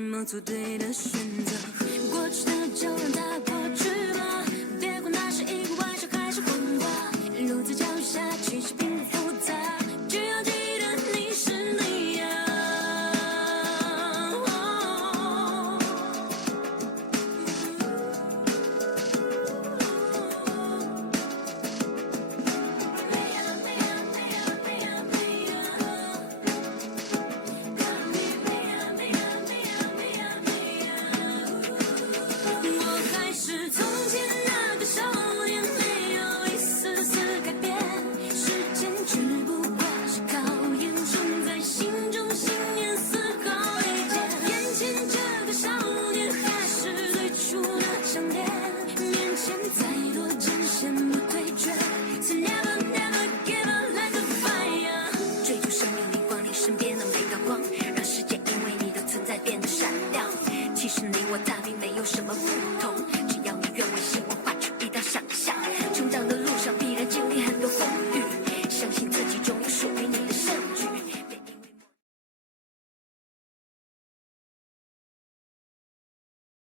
么做对的选择？过去的就让它过去吧，别管那是一个玩笑还是谎话。路在脚下，其实并不复杂，只要记得你是你呀。我还是从前那个少年，没有一丝丝改变。时间只不过是考验存在心中信念丝毫未减。眼前这个少年还是最初的强烈，面前再多艰险不退却。So never never give up like a fire。追逐生命里光，你身边的每道光，让世界因为你的存在变得闪亮。其实你我大并没有什么不同。